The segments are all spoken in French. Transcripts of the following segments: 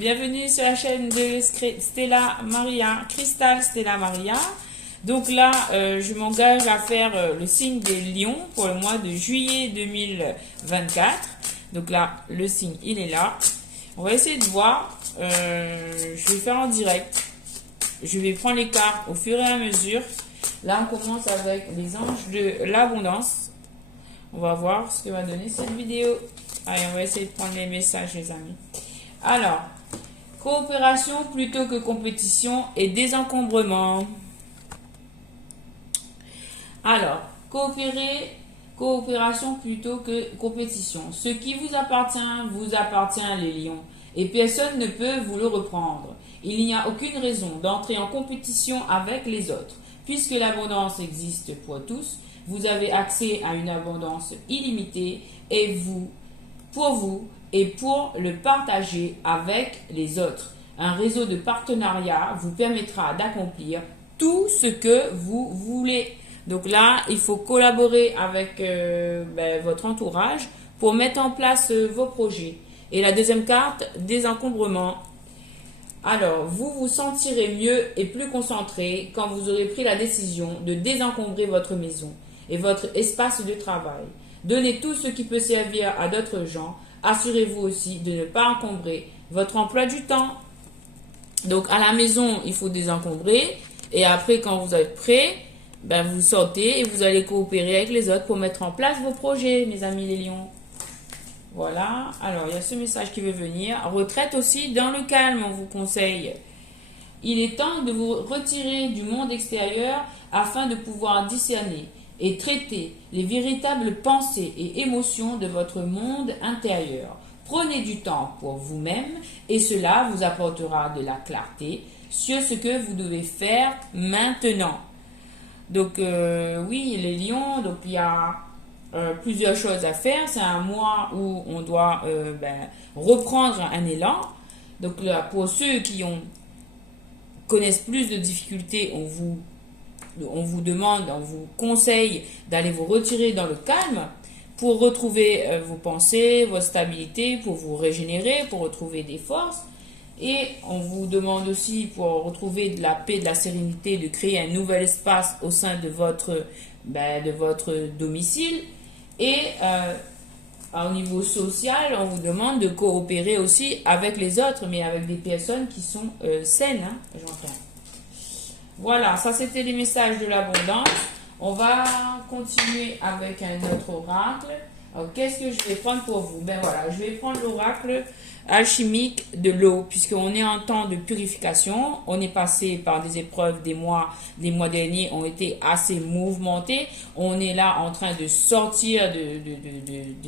bienvenue sur la chaîne de Stella Maria, Cristal Stella Maria. Donc là, je m'engage à faire le signe des lions pour le mois de juillet 2024. Donc là, le signe, il est là. On va essayer de voir. Je vais faire en direct. Je vais prendre les cartes au fur et à mesure. Là, on commence avec les anges de l'abondance. On va voir ce que va donner cette vidéo. Allez, on va essayer de prendre les messages, les amis. Alors, coopération plutôt que compétition et désencombrement. Alors, coopération plutôt que compétition. Ce qui vous appartient les lions. Et personne ne peut vous le reprendre. Il n'y a aucune raison d'entrer en compétition avec les autres. Puisque l'abondance existe pour tous, vous avez accès à une abondance illimitée et pour vous et pour le partager avec les autres. Un réseau de partenariat vous permettra d'accomplir tout ce que vous voulez. Donc là, il faut collaborer avec votre entourage pour mettre en place vos projets. Et la deuxième carte, désencombrement. Alors, vous vous sentirez mieux et plus concentré quand vous aurez pris la décision de désencombrer votre maison et votre espace de travail. Donnez tout ce qui peut servir à d'autres gens. Assurez-vous aussi de ne pas encombrer votre emploi du temps. Donc, à la maison, il faut désencombrer. Et après, quand vous êtes prêt, vous sortez et vous allez coopérer avec les autres pour mettre en place vos projets, mes amis les lions. Voilà. Alors, il y a ce message qui veut venir. Retraite aussi dans le calme, on vous conseille. Il est temps de vous retirer du monde extérieur afin de pouvoir discerner et traiter les véritables pensées et émotions de votre monde intérieur. Prenez du temps pour vous-même et cela vous apportera de la clarté sur ce que vous devez faire maintenant. Donc, oui, les lions, donc il y a plusieurs choses à faire. C'est un mois où on doit reprendre un élan. Donc là, pour ceux qui connaissent plus de difficultés, on vous demande, on vous conseille d'aller vous retirer dans le calme pour retrouver vos pensées, votre stabilité, pour vous régénérer, pour retrouver des forces. Et on vous demande aussi, pour retrouver de la paix, de la sérénité, de créer un nouvel espace au sein de votre domicile. Et au niveau social, on vous demande de coopérer aussi avec les autres, mais avec des personnes qui sont saines. J'entends. Voilà, ça c'était les messages de l'abondance. On va continuer avec un autre oracle. Alors, qu'est-ce que je vais prendre pour vous? Voilà, je vais prendre l'oracle alchimique de l'eau, puisqu'on est en temps de purification. On est passé par des épreuves, des mois derniers ont été assez mouvementés. On est là en train de sortir de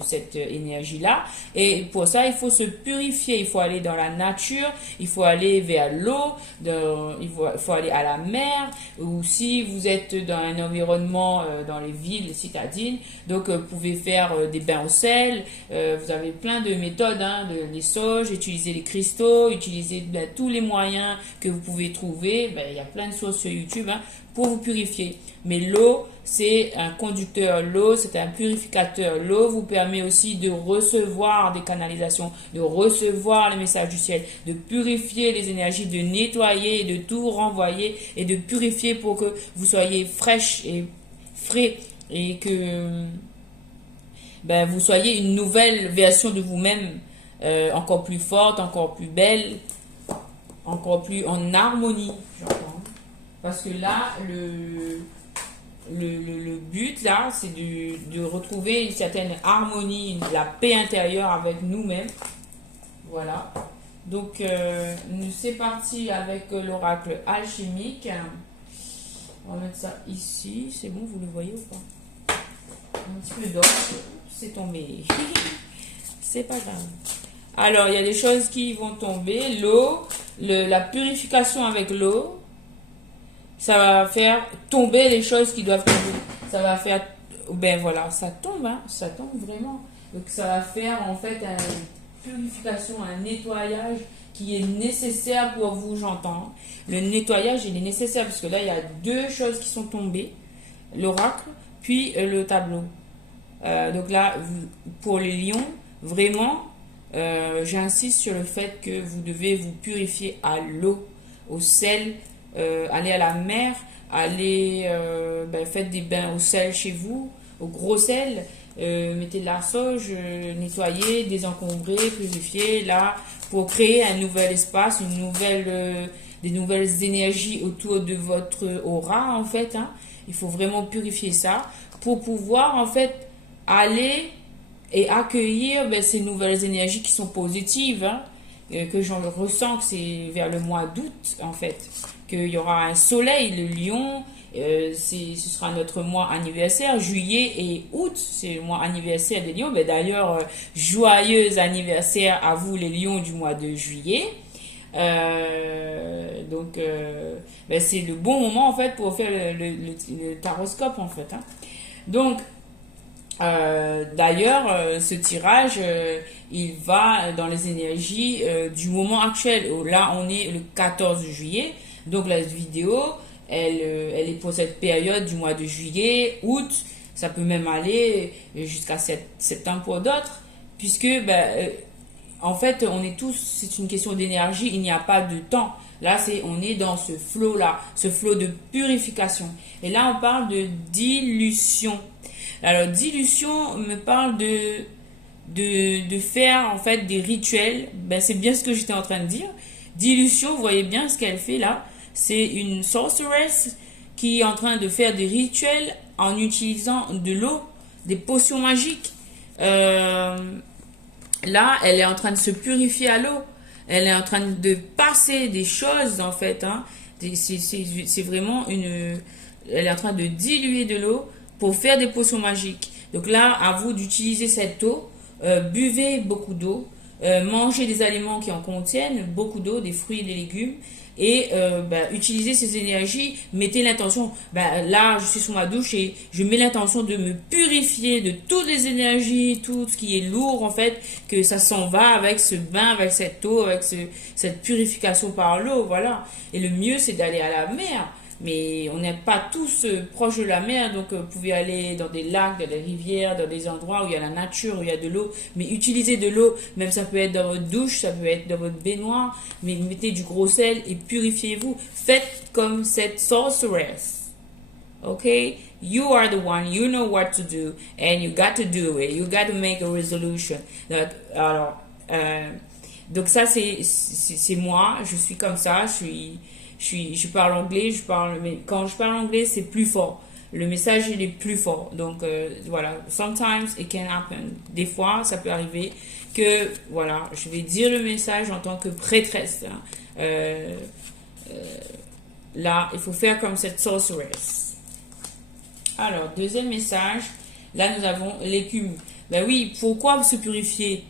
cette énergie-là. Et pour ça, il faut se purifier. Il faut aller dans la nature. Il faut aller vers l'eau. Il faut aller à la mer. Ou si vous êtes dans un environnement, dans les villes citadines, donc vous pouvez faire des bains au sel. Vous avez plein de méthodes, les sauges, utiliser les cristaux, utiliser tous les moyens que vous pouvez trouver. Il y a plein de choses sur YouTube pour vous purifier. Mais l'eau, c'est un conducteur. L'eau, c'est un purificateur. L'eau vous permet aussi de recevoir des canalisations, de recevoir les messages du ciel, de purifier les énergies, de nettoyer, de tout renvoyer et de purifier pour que vous soyez fraîche et frais et que vous soyez une nouvelle version de vous-même, encore plus forte, encore plus belle, encore plus en harmonie, j'entends. Parce que là, le but, là, c'est de retrouver une certaine harmonie, la paix intérieure avec nous-mêmes. Voilà. Donc, c'est parti avec l'oracle alchimique. On va mettre ça ici. C'est bon, vous le voyez ou pas? Un petit peu d'or. C'est tombé. C'est pas grave. Alors, il y a des choses qui vont tomber. L'eau, la purification avec l'eau, ça va faire tomber les choses qui doivent tomber. Ça va faire, voilà, ça tombe, ça tombe vraiment. Donc, ça va faire en fait une purification, un nettoyage qui est nécessaire pour vous, j'entends. Le nettoyage, il est nécessaire parce que là, il y a deux choses qui sont tombées. L'oracle, puis le tableau. Donc là, pour les lions, vraiment, j'insiste sur le fait que vous devez vous purifier à l'eau, au sel, aller à la mer, aller faites des bains au sel chez vous, au gros sel, mettez de la sauge, nettoyer, désencombrer, purifier, là, pour créer un nouvel espace, des nouvelles énergies autour de votre aura, en fait, hein. Il faut vraiment purifier ça pour pouvoir, en fait, aller et accueillir ces nouvelles énergies qui sont positives, hein, que j'en ressens que c'est vers le mois d'août, en fait, qu'il y aura un soleil, le lion, ce sera notre mois anniversaire, juillet et août, c'est le mois anniversaire des lions. Ben, d'ailleurs, joyeux anniversaire à vous les lions du mois de juillet. C'est le bon moment en fait pour faire le taroscope en fait, hein. Donc, d'ailleurs, ce tirage, il va dans les énergies du moment actuel. Là, on est le 14 juillet. Donc, la vidéo, elle est pour cette période du mois de juillet, août. Ça peut même aller jusqu'à septembre pour d'autres. Puisque, en fait, on est tous, c'est une question d'énergie. Il n'y a pas de temps. Là, on est dans ce flow-là, ce flow de purification. Et là, on parle de dilution. Alors, dilution me parle de faire en fait des rituels. C'est bien ce que j'étais en train de dire. Dilution, vous voyez bien ce qu'elle fait là. C'est une sorceress qui est en train de faire des rituels en utilisant de l'eau, des potions magiques. Là, elle est en train de se purifier à l'eau. Elle est en train de passer des choses en fait, hein. C'est vraiment elle est en train de diluer de l'eau pour faire des potions magiques. Donc là, à vous d'utiliser cette eau. Buvez beaucoup d'eau. Mangez des aliments qui en contiennent beaucoup d'eau, des fruits et des légumes. Et utilisez ces énergies. Mettez l'intention. Là, je suis sous ma douche et je mets l'intention de me purifier de toutes les énergies, tout ce qui est lourd en fait, que ça s'en va avec ce bain, avec cette eau, avec cette purification par l'eau. Voilà. Et le mieux, c'est d'aller à la mer. Mais on n'est pas tous proches de la mer, donc vous pouvez aller dans des lacs, dans des rivières, dans des endroits où il y a la nature, où il y a de l'eau. Mais utilisez de l'eau, même ça peut être dans votre douche, ça peut être dans votre baignoire, mais mettez du gros sel et purifiez-vous. Faites comme cette sorceress. Okay? You are the one, you know what to do, and you got to do it. You got to make a resolution. Donc ça, c'est moi, je suis comme ça, je parle anglais, mais quand je parle anglais, c'est plus fort. Le message, il est plus fort. Donc, voilà. Sometimes it can happen. Des fois, ça peut arriver que, voilà, je vais dire le message en tant que prêtresse, hein. Là, il faut faire comme cette sorceress. Alors, deuxième message. Là, nous avons l'écume. Oui, pourquoi se purifier?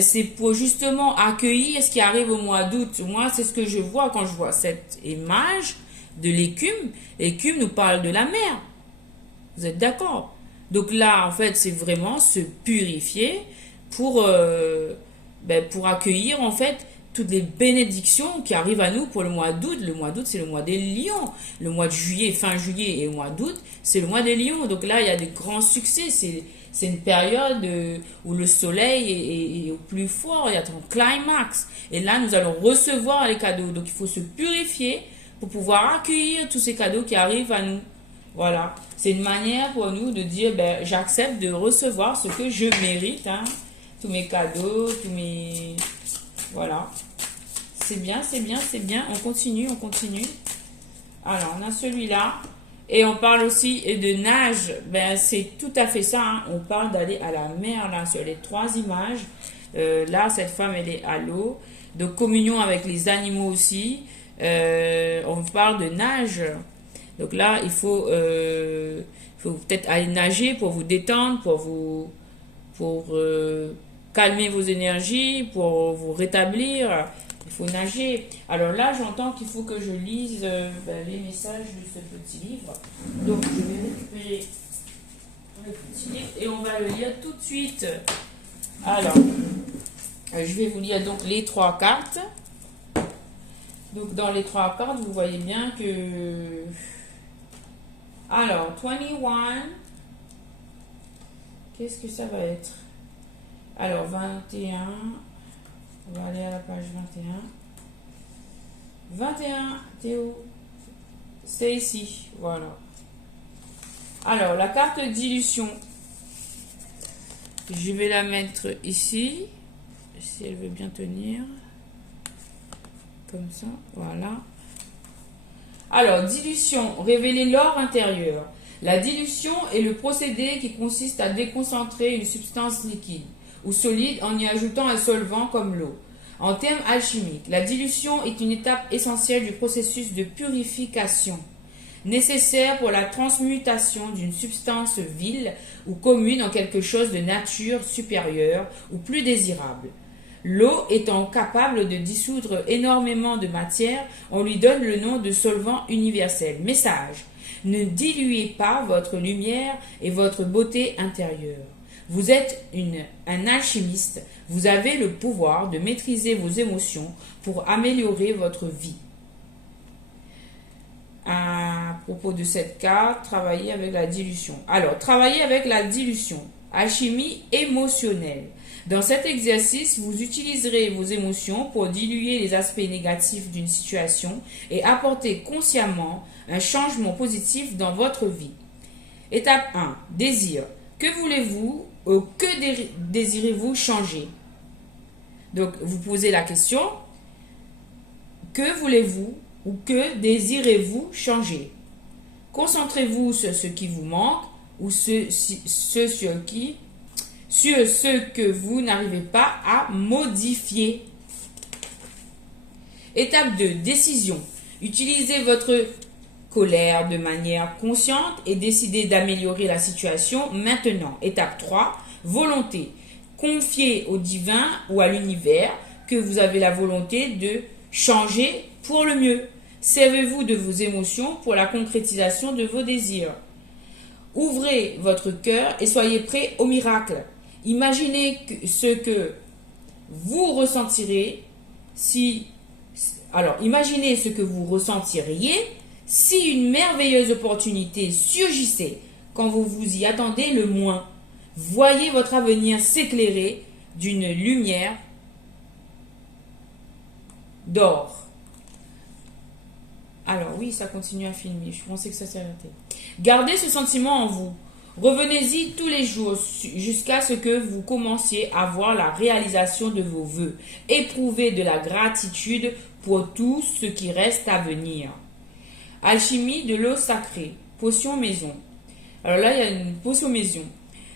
C'est pour justement accueillir ce qui arrive au mois d'août. Moi, c'est ce que je vois quand je vois cette image de l'écume. L'écume nous parle de la mer. Vous êtes d'accord? Donc là, en fait, c'est vraiment se purifier pour accueillir, en fait, toutes les bénédictions qui arrivent à nous pour le mois d'août. Le mois d'août, c'est le mois des lions. Le mois de juillet, fin juillet et le mois d'août, c'est le mois des lions. Donc là, il y a des grands succès. C'est une période où le soleil est au plus fort, il y a ton climax. Et là, nous allons recevoir les cadeaux. Donc, il faut se purifier pour pouvoir accueillir tous ces cadeaux qui arrivent à nous. Voilà. C'est une manière pour nous de dire, j'accepte de recevoir ce que je mérite, hein. Tous mes cadeaux, Voilà. C'est bien, c'est bien, c'est bien. On continue, on continue. Alors, on a celui-là. Et on parle aussi de nage. C'est tout à fait ça, hein. On parle d'aller à la mer, là, sur les 3 images. Là, cette femme, elle est à l'eau. De communion avec les animaux aussi. On parle de nage. Donc là, il faut peut-être aller nager pour vous détendre, pour calmer vos énergies, pour vous rétablir. Il faut nager. Alors là, j'entends qu'il faut que je lise les messages de ce petit livre. Donc, je vais récupérer le petit livre et on va le lire tout de suite. Alors, je vais vous lire donc les 3 cartes. Donc, dans les 3 cartes, vous voyez bien que... Alors, 21. Qu'est-ce que ça va être? Alors, 21... On va aller à la page 21. 21, Théo. C'est ici. Voilà. Alors, la carte dilution. Je vais la mettre ici. Si elle veut bien tenir. Comme ça. Voilà. Alors, dilution. Révéler l'or intérieur. La dilution est le procédé qui consiste à déconcentrer une substance liquide ou solide en y ajoutant un solvant comme l'eau. En termes alchimiques, la dilution est une étape essentielle du processus de purification, nécessaire pour la transmutation d'une substance vile ou commune en quelque chose de nature supérieure ou plus désirable. L'eau étant capable de dissoudre énormément de matière, on lui donne le nom de solvant universel. Message: ne diluez pas votre lumière et votre beauté intérieure. Vous êtes un alchimiste, vous avez le pouvoir de maîtriser vos émotions pour améliorer votre vie. À propos de cette carte, travailler avec la dilution. Alors, travailler avec la dilution, alchimie émotionnelle. Dans cet exercice, vous utiliserez vos émotions pour diluer les aspects négatifs d'une situation et apporter consciemment un changement positif dans votre vie. Étape 1. Désir. Que voulez-vous ou que désirez-vous changer? Donc, vous posez la question. Que voulez-vous ou que désirez-vous changer? Concentrez-vous sur ce qui vous manque ou sur ce que vous n'arrivez pas à modifier. Étape 2. Décision. Utilisez votre colère de manière consciente et décidez d'améliorer la situation maintenant. Étape 3. Volonté. Confiez au divin ou à l'univers que vous avez la volonté de changer pour le mieux. Servez-vous de vos émotions pour la concrétisation de vos désirs. Ouvrez votre cœur et soyez prêts au miracle. Imaginez ce que vous ressentirez imaginez ce que vous ressentiriez si une merveilleuse opportunité surgissait quand vous vous y attendez le moins. Voyez votre avenir s'éclairer d'une lumière d'or. Alors oui, ça continue à filmer. Je pensais que ça s'est arrêté. Gardez ce sentiment en vous. Revenez-y tous les jours jusqu'à ce que vous commenciez à voir la réalisation de vos vœux. Éprouvez de la gratitude pour tout ce qui reste à venir. Alchimie de l'eau sacrée. Potion maison. Alors là, il y a une potion maison.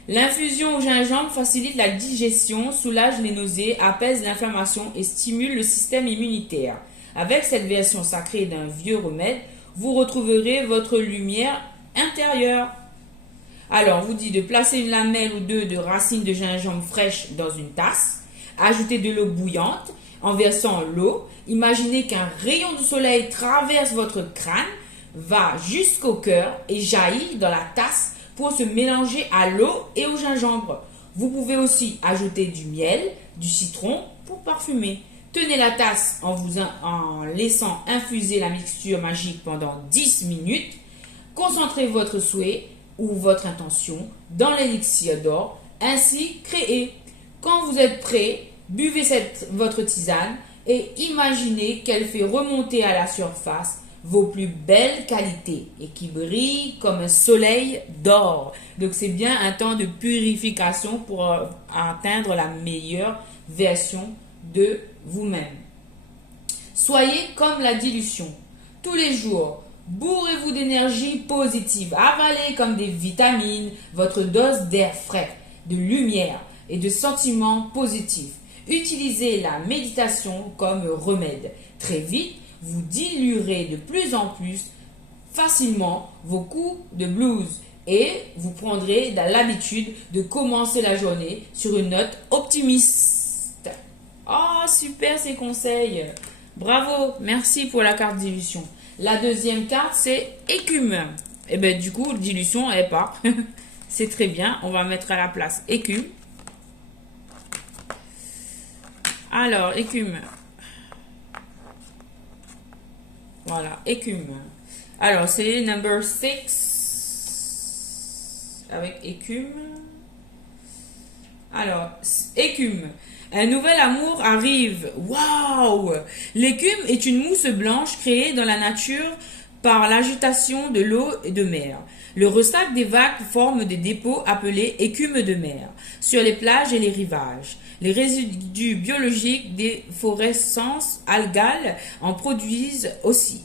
L'infusion au gingembre facilite la digestion, soulage les nausées, apaise l'inflammation et stimule le système immunitaire. Avec cette version sacrée d'un vieux remède, vous retrouverez votre lumière intérieure. Alors, on vous dit de placer une lamelle ou deux de racines de gingembre fraîches dans une tasse, ajouter de l'eau bouillante, en versant l'eau, imaginez qu'un rayon de soleil traverse votre crâne, va jusqu'au cœur et jaillit dans la tasse pour se mélanger à l'eau et au gingembre. Vous pouvez aussi ajouter du miel, du citron pour parfumer. Tenez la tasse en laissant infuser la mixture magique pendant 10 minutes. Concentrez votre souhait ou votre intention dans l'élixir d'or, ainsi créé. Quand vous êtes prêt, buvez votre tisane et imaginez qu'elle fait remonter à la surface vos plus belles qualités et qui brillent comme un soleil d'or. Donc c'est bien un temps de purification pour atteindre la meilleure version de vous-même. Soyez comme la dilution. Tous les jours, bourrez-vous d'énergie positive. Avalez comme des vitamines votre dose d'air frais, de lumière et de sentiments positifs. Utilisez la méditation comme remède. Très vite, vous diluerez de plus en plus facilement vos coups de blues et vous prendrez l'habitude de commencer la journée sur une note optimiste. Oh, super ces conseils. Bravo, merci pour la carte dilution. La deuxième carte, c'est écume. Et bien, du coup, dilution, elle part. C'est très bien. On va mettre à la place écume. Alors, écume. Voilà, écume. Alors, c'est number 6 avec écume. Alors, écume. Un nouvel amour arrive. Waouh! L'écume est une mousse blanche créée dans la nature par l'agitation de l'eau et de mer. Le ressac des vagues forme des dépôts appelés écumes de mer sur les plages et les rivages. Les résidus biologiques des phosphorescences algales en produisent aussi,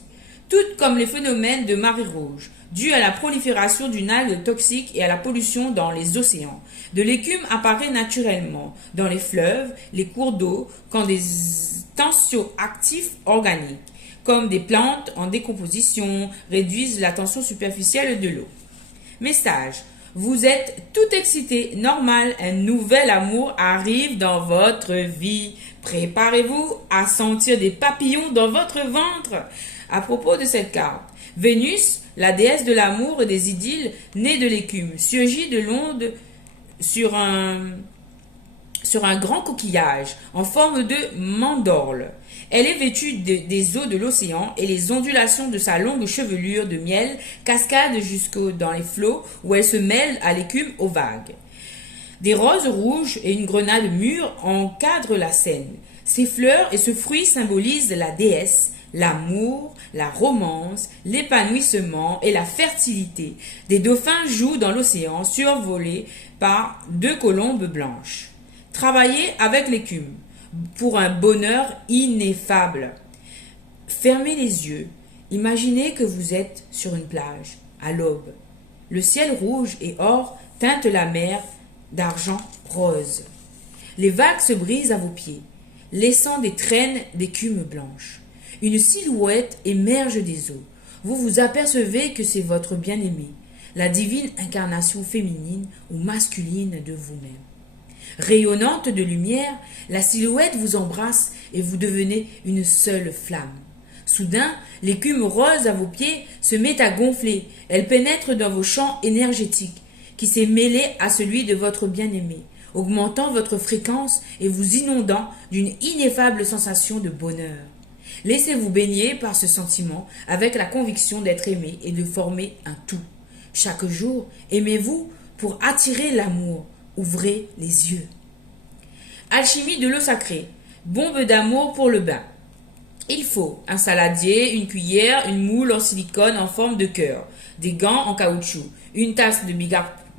tout comme les phénomènes de marée rouge, dus à la prolifération d'une algue toxique et à la pollution dans les océans. De l'écume apparaît naturellement dans les fleuves, les cours d'eau, quand des tensioactifs organiques, comme des plantes en décomposition, réduisent la tension superficielle de l'eau. Message. Vous êtes tout excité, normal, un nouvel amour arrive dans votre vie. Préparez-vous à sentir des papillons dans votre ventre. À propos de cette carte, Vénus, la déesse de l'amour et des idylles, née de l'écume, surgit de l'onde sur un grand coquillage en forme de mandorle. Elle est vêtue des eaux de l'océan et les ondulations de sa longue chevelure de miel cascadent jusque dans les flots où elle se mêle à l'écume aux vagues. Des roses rouges et une grenade mûre encadrent la scène. Ces fleurs et ce fruit symbolisent la déesse, l'amour, la romance, l'épanouissement et la fertilité. Des dauphins jouent dans l'océan survolés par 2 colombes blanches. Travaillez avec l'écume pour un bonheur ineffable. Fermez les yeux. Imaginez que vous êtes sur une plage, à l'aube. Le ciel rouge et or teinte la mer d'argent rose. Les vagues se brisent à vos pieds, laissant des traînes d'écume blanche. Une silhouette émerge des eaux. Vous vous apercevez que c'est votre bien-aimé, la divine incarnation féminine ou masculine de vous-même. Rayonnante de lumière, la silhouette vous embrasse et vous devenez une seule flamme. Soudain, l'écume rose à vos pieds se met à gonfler. Elle pénètre dans vos champs énergétiques, qui s'est mêlé à celui de votre bien-aimé, augmentant votre fréquence et vous inondant d'une ineffable sensation de bonheur. Laissez-vous baigner par ce sentiment avec la conviction d'être aimé et de former un tout. Chaque jour, aimez-vous pour attirer l'amour. Ouvrez les yeux. Alchimie de l'eau sacrée. Bombe d'amour pour le bain. Il faut un saladier, une cuillère, une moule en silicone en forme de cœur, des gants en caoutchouc, une tasse de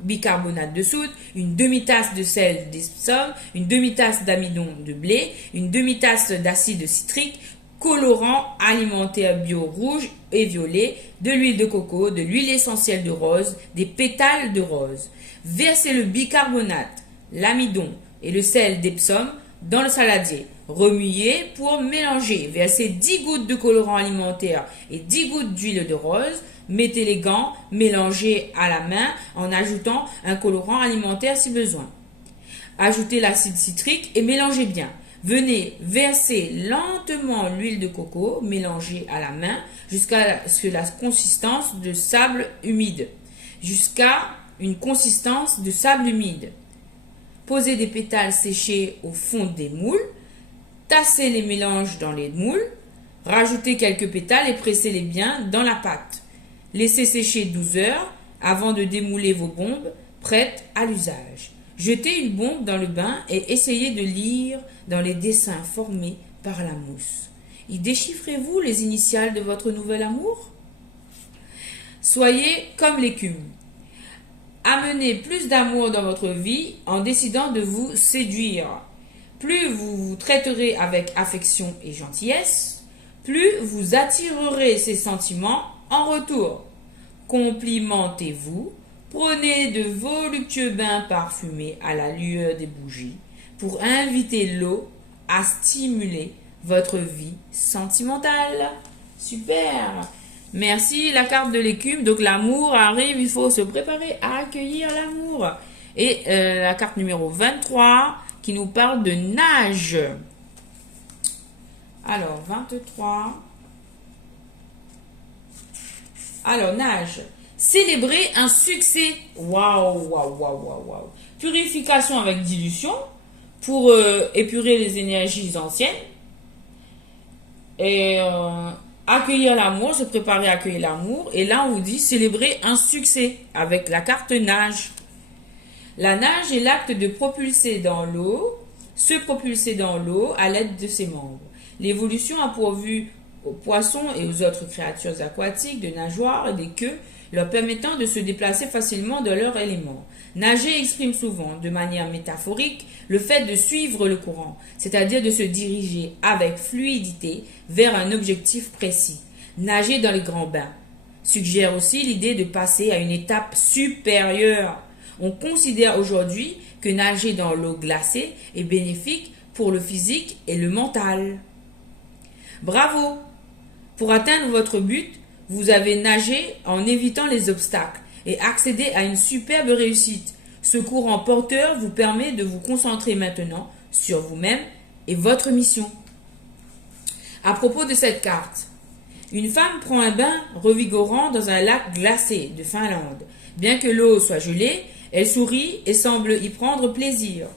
bicarbonate de soude, une demi-tasse de sel d'Epsom, une demi-tasse d'amidon de blé, une demi-tasse d'acide citrique, colorant alimentaire bio rouge et violet, de l'huile de coco, de l'huile essentielle de rose, des pétales de rose. Versez le bicarbonate, l'amidon et le sel d'Epsom dans le saladier. Remuez pour mélanger. Versez 10 gouttes de colorant alimentaire et 10 gouttes d'huile de rose. Mettez les gants, mélangez à la main en ajoutant un colorant alimentaire si besoin. Ajoutez l'acide citrique et mélangez bien. Venez verser lentement l'huile de coco mélangée à la main jusqu'à ce que la consistance de sable humide. Posez des pétales séchés au fond des moules. Tassez les mélanges dans les moules. Rajoutez quelques pétales et pressez-les bien dans la pâte. Laissez sécher 12 heures avant de démouler vos bombes prêtes à l'usage. Jetez une bombe dans le bain et essayez de lire dans les dessins formés par la mousse. Y déchiffrez-vous les initiales de votre nouvel amour? Soyez comme l'écume. Amenez plus d'amour dans votre vie en décidant de vous séduire. Plus vous vous traiterez avec affection et gentillesse, plus vous attirerez ces sentiments en retour. Complimentez-vous. Prenez de voluptueux bains parfumés à la lueur des bougies pour inviter l'eau à stimuler votre vie sentimentale. Super! Merci, la carte de l'écume. Donc l'amour arrive, il faut se préparer à accueillir l'amour. Et la carte numéro 23 qui nous parle de nage. Alors, 23. Alors, nage. Célébrer un succès. Waouh, waouh, waouh, waouh, waouh. Purification avec dilution pour épurer les énergies anciennes. Et accueillir l'amour, se préparer à accueillir l'amour. Et là, on vous dit célébrer un succès avec la carte nage. La nage est l'acte de propulser dans l'eau se propulser dans l'eau à l'aide de ses membres. L'évolution a pourvu aux poissons et aux autres créatures aquatiques de nageoires et des queues, leur permettant de se déplacer facilement dans leur élément. Nager exprime souvent, de manière métaphorique, le fait de suivre le courant, c'est-à-dire de se diriger avec fluidité vers un objectif précis. Nager dans les grands bains suggère aussi l'idée de passer à une étape supérieure. On considère aujourd'hui que nager dans l'eau glacée est bénéfique pour le physique et le mental. Bravo! Pour atteindre votre but, vous avez nagé en évitant les obstacles et accédé à une superbe réussite. Ce courant porteur vous permet de vous concentrer maintenant sur vous-même et votre mission. À propos de cette carte, une femme prend un bain revigorant dans un lac glacé de Finlande. Bien que l'eau soit gelée, elle sourit et semble y prendre plaisir.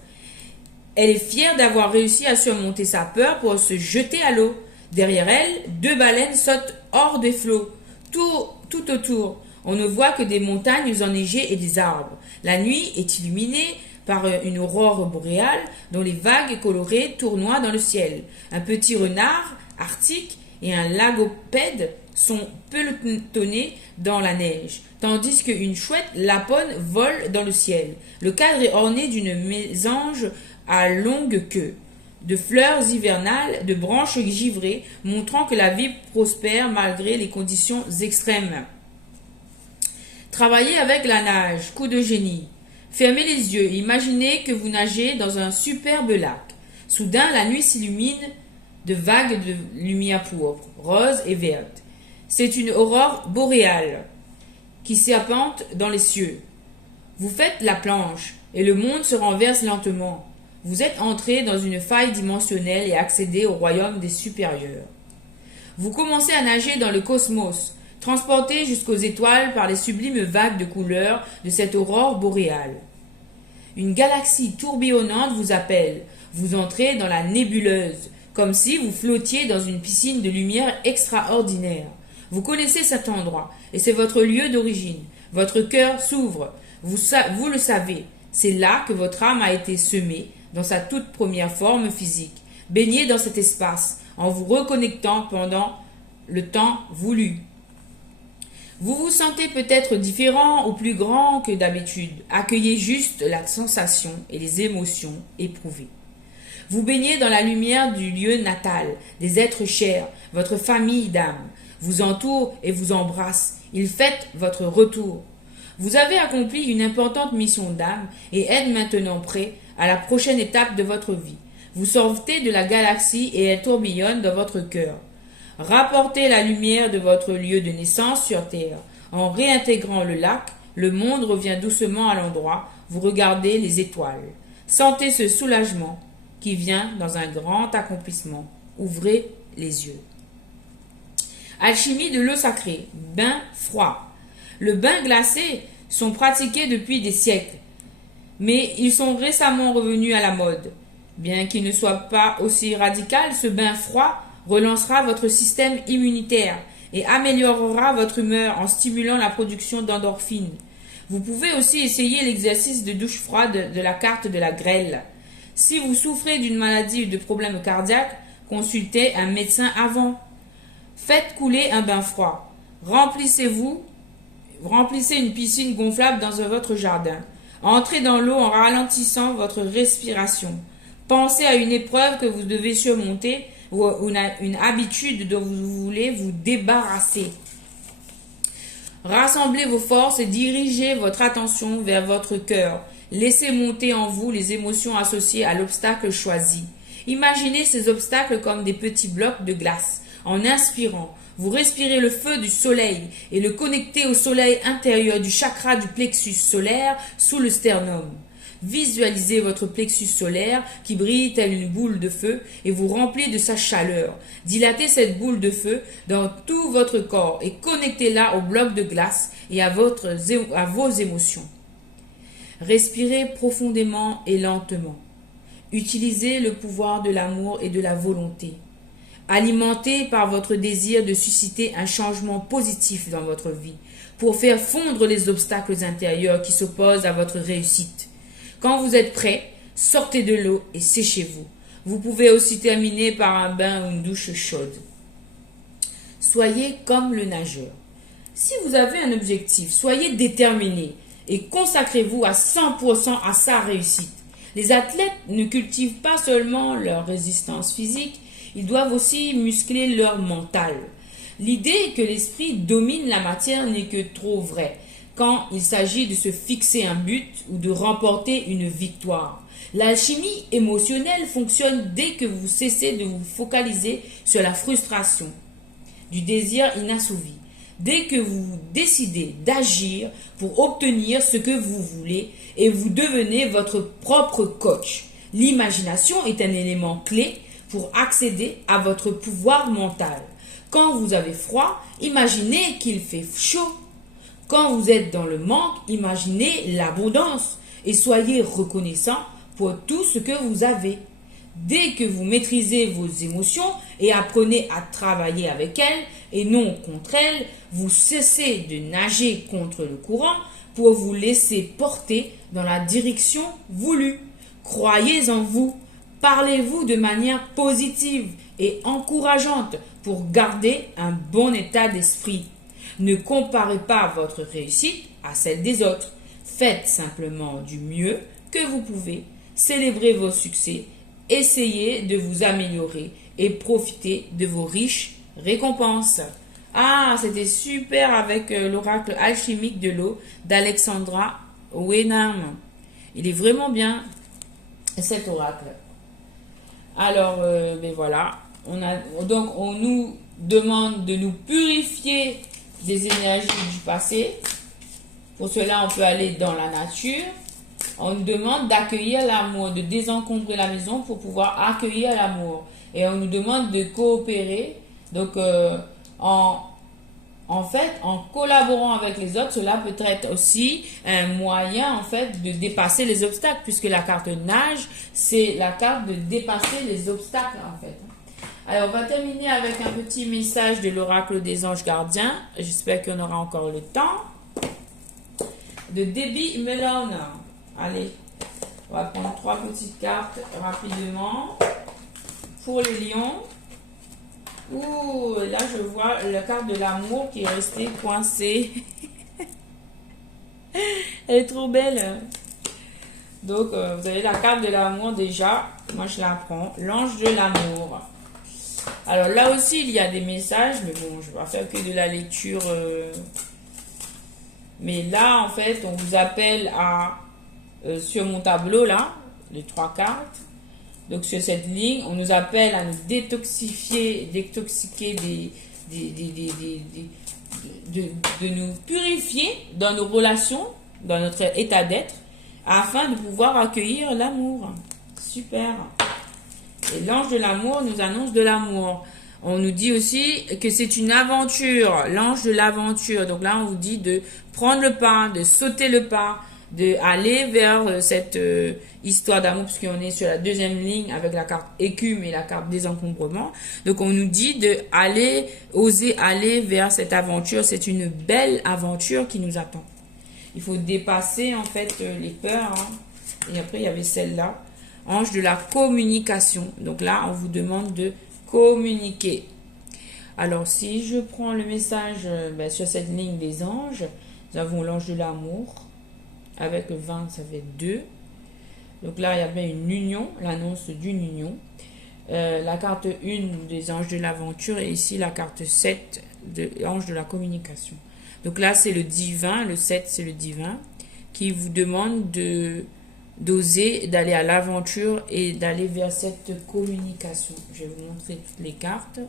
Elle est fière d'avoir réussi à surmonter sa peur pour se jeter à l'eau. Derrière elle, 2 baleines sautent hors des flots. Tout autour, on ne voit que des montagnes enneigées et des arbres. La nuit est illuminée par une aurore boréale dont les vagues colorées tournoient dans le ciel. Un petit renard arctique et un lagopède sont pelotonnés dans la neige, tandis qu'une chouette lapone vole dans le ciel. Le cadre est orné d'une mésange à longue queue, de fleurs hivernales, de branches givrées, montrant que la vie prospère malgré les conditions extrêmes. Travaillez avec la nage, coup de génie. Fermez les yeux et imaginez que vous nagez dans un superbe lac. Soudain, la nuit s'illumine de vagues de lumière pourpre, rose et verte. C'est une aurore boréale qui serpente dans les cieux. Vous faites la planche et le monde se renverse lentement. Vous êtes entré dans une faille dimensionnelle et accédé au royaume des supérieurs. Vous commencez à nager dans le cosmos, transporté jusqu'aux étoiles par les sublimes vagues de couleurs de cette aurore boréale. Une galaxie tourbillonnante vous appelle. Vous entrez dans la nébuleuse, comme si vous flottiez dans une piscine de lumière extraordinaire. Vous connaissez cet endroit, et c'est votre lieu d'origine. Votre cœur s'ouvre. Vous le savez. C'est là que votre âme a été semée, dans sa toute première forme physique. Baignez dans cet espace, en vous reconnectant pendant le temps voulu. Vous vous sentez peut-être différent ou plus grand que d'habitude. Accueillez juste la sensation et les émotions éprouvées. Vous baignez dans la lumière du lieu natal, des êtres chers, votre famille d'âme vous entoure et vous embrasse. Ils fêtent votre retour. Vous avez accompli une importante mission d'âme et êtes maintenant prêt à la prochaine étape de votre vie. Vous sortez de la galaxie et elle tourbillonne dans votre cœur. Rapportez la lumière de votre lieu de naissance sur Terre. En réintégrant le lac, le monde revient doucement à l'endroit. Vous regardez les étoiles. Sentez ce soulagement qui vient dans un grand accomplissement. Ouvrez les yeux. Alchimie de l'eau sacrée. Bain froid. Le bain glacé sont pratiqués depuis des siècles, mais ils sont récemment revenus à la mode. Bien qu'il ne soit pas aussi radical, ce bain froid relancera votre système immunitaire et améliorera votre humeur en stimulant la production d'endorphines. Vous pouvez aussi essayer l'exercice de douche froide de la carte de la grêle. Si vous souffrez d'une maladie ou de problèmes cardiaques, consultez un médecin avant. Faites couler un bain froid. Remplissez une piscine gonflable dans votre jardin. Entrez dans l'eau en ralentissant votre respiration. Pensez à une épreuve que vous devez surmonter ou une habitude dont vous voulez vous débarrasser. Rassemblez vos forces et dirigez votre attention vers votre cœur. Laissez monter en vous les émotions associées à l'obstacle choisi. Imaginez ces obstacles comme des petits blocs de glace. En inspirant, vous respirez le feu du soleil et le connectez au soleil intérieur du chakra du plexus solaire sous le sternum. Visualisez votre plexus solaire qui brille telle une boule de feu et vous remplit de sa chaleur. Dilatez cette boule de feu dans tout votre corps et connectez-la au bloc de glace et à vos émotions. Respirez profondément et lentement. Utilisez le pouvoir de l'amour et de la volonté. Alimenté par votre désir de susciter un changement positif dans votre vie, pour faire fondre les obstacles intérieurs qui s'opposent à votre réussite. Quand vous êtes prêt, sortez de l'eau et séchez-vous. Vous pouvez aussi terminer par un bain ou une douche chaude. Soyez comme le nageur. Si vous avez un objectif, soyez déterminé et consacrez-vous à 100% à sa réussite. Les athlètes ne cultivent pas seulement leur résistance physique, ils doivent aussi muscler leur mental. L'idée que l'esprit domine la matière n'est que trop vraie quand il s'agit de se fixer un but ou de remporter une victoire. L'alchimie émotionnelle fonctionne dès que vous cessez de vous focaliser sur la frustration du désir inassouvi. Dès que vous décidez d'agir pour obtenir ce que vous voulez et vous devenez votre propre coach. L'imagination est un élément clé pour accéder à votre pouvoir mental. Quand vous avez froid, imaginez qu'il fait chaud. Quand vous êtes dans le manque, imaginez l'abondance et soyez reconnaissant pour tout ce que vous avez. Dès que vous maîtrisez vos émotions et apprenez à travailler avec elles et non contre elles, vous cessez de nager contre le courant pour vous laisser porter dans la direction voulue. Croyez en vous, parlez-vous de manière positive et encourageante pour garder un bon état d'esprit. Ne comparez pas votre réussite à celle des autres. Faites simplement du mieux que vous pouvez. Célébrez vos succès. Essayez de vous améliorer et profitez de vos riches récompenses. Ah, c'était super avec l'oracle alchimique de l'eau d'Alexandra Wenham. Il est vraiment bien cet oracle. Alors, ben voilà. Donc, on nous demande de nous purifier des énergies du passé. Pour cela, on peut aller dans la nature. On nous demande d'accueillir l'amour, de désencombrer la maison pour pouvoir accueillir l'amour. Et on nous demande de coopérer. Donc, en fait, en collaborant avec les autres, cela peut être aussi un moyen, en fait, de dépasser les obstacles, puisque la carte nage, c'est la carte de dépasser les obstacles, en fait. Alors, on va terminer avec un petit message de l'oracle des anges gardiens. J'espère qu'on aura encore le temps. De Debbie Melon. Allez, on va prendre 3 petites cartes rapidement pour les lions. Ouh, là je vois la carte de l'amour qui est restée coincée. Elle est trop belle. Donc, vous avez la carte de l'amour déjà. Moi, je la prends. L'ange de l'amour. Alors là aussi, il y a des messages, mais bon, je vais faire que de la lecture. Mais là, en fait, on vous appelle à... sur mon tableau là, les 3 cartes, donc sur cette ligne, on nous appelle à nous détoxifier, détoxiquer de nous purifier dans nos relations, dans notre état d'être, afin de pouvoir accueillir l'amour. Super. Et l'ange de l'amour nous annonce de l'amour. On nous dit aussi que c'est une aventure, l'ange de l'aventure. Donc là, on vous dit de prendre le pas, de sauter le pas, de aller vers cette histoire d'amour, puisqu'on est sur la 2e ligne avec la carte écume et la carte désencombrement. Donc, on nous dit de aller, oser aller vers cette aventure. C'est une belle aventure qui nous attend. Il faut dépasser, en fait, les peurs. Hein. Et après, il y avait celle-là. Ange de la communication. Donc là, on vous demande de communiquer. Alors, si je prends le message sur cette ligne des anges, nous avons l'ange de l'amour. Avec 20, ça fait 2. Donc là, il y a bien une union, l'annonce d'une union. La carte 1 des anges de l'aventure et ici la carte 7 de l'ange de la communication. Donc là, c'est le divin, le 7, c'est le divin, qui vous demande d'oser, d'aller à l'aventure et d'aller vers cette communication. Je vais vous montrer toutes les cartes.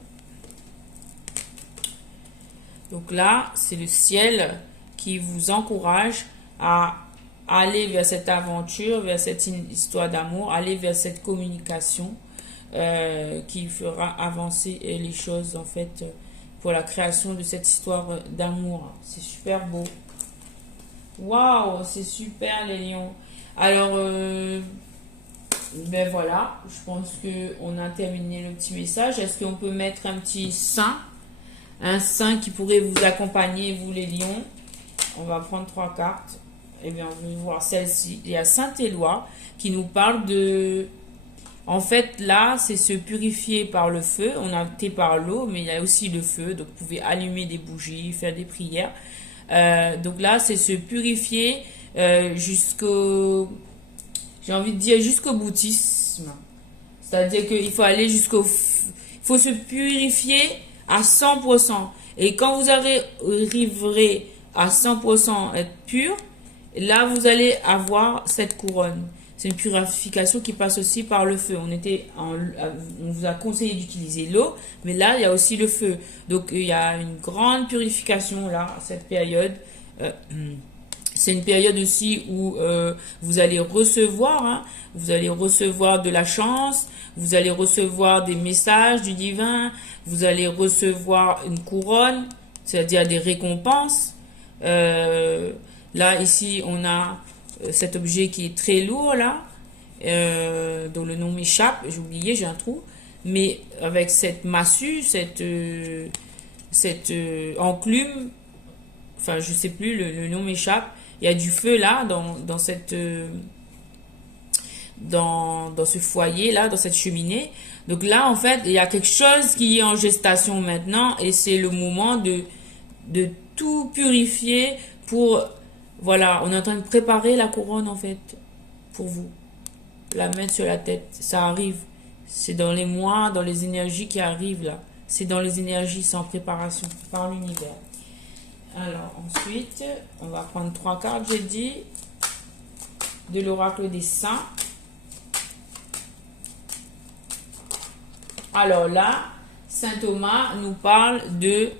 Donc là, c'est le ciel qui vous encourage à aller vers cette aventure, vers cette histoire d'amour, aller vers cette communication qui fera avancer les choses en fait pour la création de cette histoire d'amour. C'est super beau. Waouh, c'est super les lions. Alors, ben voilà, je pense qu'on a terminé le petit message. Est-ce qu'on peut mettre un petit saint? Un saint qui pourrait vous accompagner, vous les lions. On va prendre 3 cartes. eh bien, on va voir celle-ci. Il y a Saint-Éloi qui nous parle de... En fait, là, c'est se purifier par le feu. On a été par l'eau, mais il y a aussi le feu. Donc, vous pouvez allumer des bougies, faire des prières. Donc là, c'est se purifier jusqu'au... J'ai envie de dire jusqu'au boutisme. C'est-à-dire qu'il faut aller jusqu'au... Il faut se purifier à 100%. Et quand vous arriverez à 100% être pur, là, vous allez avoir cette couronne. C'est une purification qui passe aussi par le feu. On vous a conseillé d'utiliser l'eau, mais là, il y a aussi le feu. Donc, il y a une grande purification là, cette période. C'est une période aussi où vous allez recevoir, hein, vous allez recevoir de la chance, vous allez recevoir des messages du divin, vous allez recevoir une couronne, c'est-à-dire des récompenses. Là, ici, on a cet objet qui est très lourd, là, dont le nom m'échappe, j'ai oublié, j'ai un trou. Mais avec cette massue, cette enclume, enfin, je sais plus, le nom m'échappe. Il y a du feu là, dans ce foyer là, dans cette cheminée. Donc là, en fait, il y a quelque chose qui est en gestation maintenant et c'est le moment de tout purifier pour, voilà, on est en train de préparer la couronne en fait, pour vous. La mettre sur la tête, ça arrive. C'est dans les mois, dans les énergies qui arrivent là. C'est dans les énergies, c'est en préparation par l'univers. Alors ensuite, on va prendre 3 cartes, j'ai dit, de l'oracle des saints. Alors là, Saint Thomas nous parle de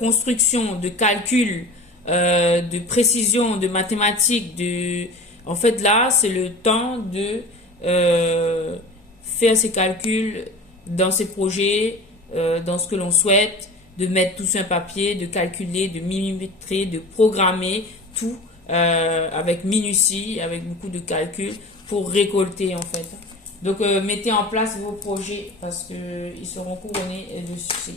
construction, de calcul, de précision, de mathématiques. En fait là, c'est le temps de faire ses calculs dans ses projets, dans ce que l'on souhaite, de mettre tout sur un papier, de calculer, de millimétrer, de programmer tout avec minutie, avec beaucoup de calculs pour récolter en fait. Donc mettez en place vos projets parce qu'ils seront couronnés de succès.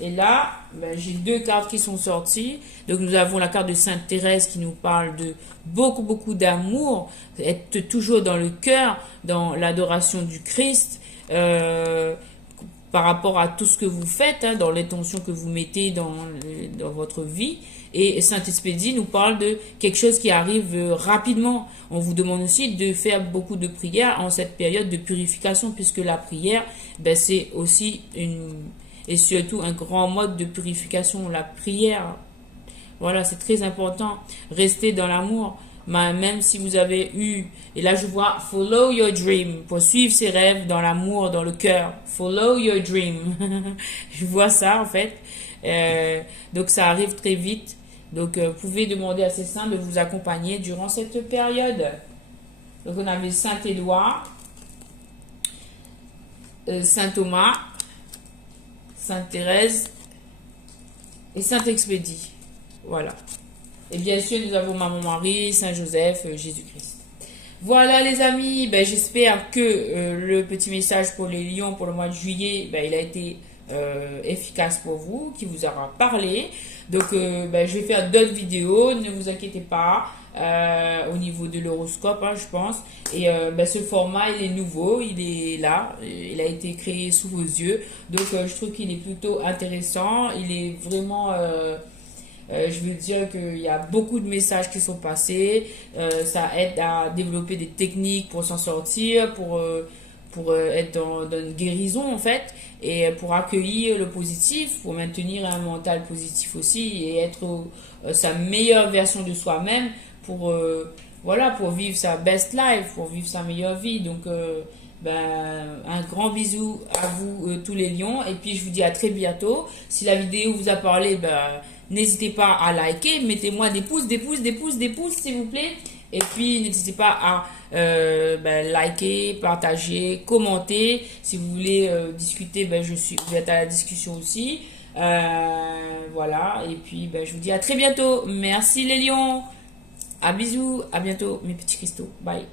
Et là, ben, j'ai 2 cartes qui sont sorties. Donc nous avons la carte de Sainte Thérèse qui nous parle de beaucoup d'amour, être toujours dans le cœur, dans l'adoration du Christ. Par rapport à tout ce que vous faites, hein, dans l'intention que vous mettez dans votre vie. Et Saint-Expédie nous parle de quelque chose qui arrive rapidement. On vous demande aussi de faire beaucoup de prières en cette période de purification, puisque la prière, ben, c'est aussi et surtout un grand mode de purification, la prière. Voilà, c'est très important. Restez dans l'amour. Même si vous avez eu, et là je vois follow your dream, pour suivre ses rêves dans l'amour, dans le cœur. Follow your dream. Je vois ça en fait. Donc ça arrive très vite. Donc vous pouvez demander à ces saints de vous accompagner durant cette période. Donc on avait Saint-Éloi, Saint Thomas, Sainte Thérèse et Saint-Expédie. Voilà. Et bien sûr, nous avons Maman Marie, Saint Joseph, Jésus-Christ. Voilà les amis, ben, j'espère que le petit message pour les lions pour le mois de juillet, ben, il a été efficace pour vous, qui vous aura parlé. Donc ben, je vais faire d'autres vidéos, ne vous inquiétez pas, au niveau de l'horoscope, hein, je pense. Et ben, ce format, il est nouveau, il est là, il a été créé sous vos yeux. Donc je trouve qu'il est plutôt intéressant, il est vraiment... je veux dire qu'il y a beaucoup de messages qui sont passés. Ça aide à développer des techniques pour s'en sortir, pour être dans une guérison en fait, et pour accueillir le positif, pour maintenir un mental positif aussi et être sa meilleure version de soi-même pour voilà, pour vivre sa best life, pour vivre sa meilleure vie. Donc ben, un grand bisou à vous tous les lions, et puis je vous dis à très bientôt. Si la vidéo vous a parlé, ben, n'hésitez pas à liker, mettez-moi des pouces s'il vous plaît. Et puis n'hésitez pas à ben, liker, partager, commenter. Si vous voulez discuter, ben, je suis ouverte à la discussion aussi. Voilà, et puis ben, je vous dis à très bientôt. Merci les lions. À bisous, à bientôt mes petits cristaux. Bye.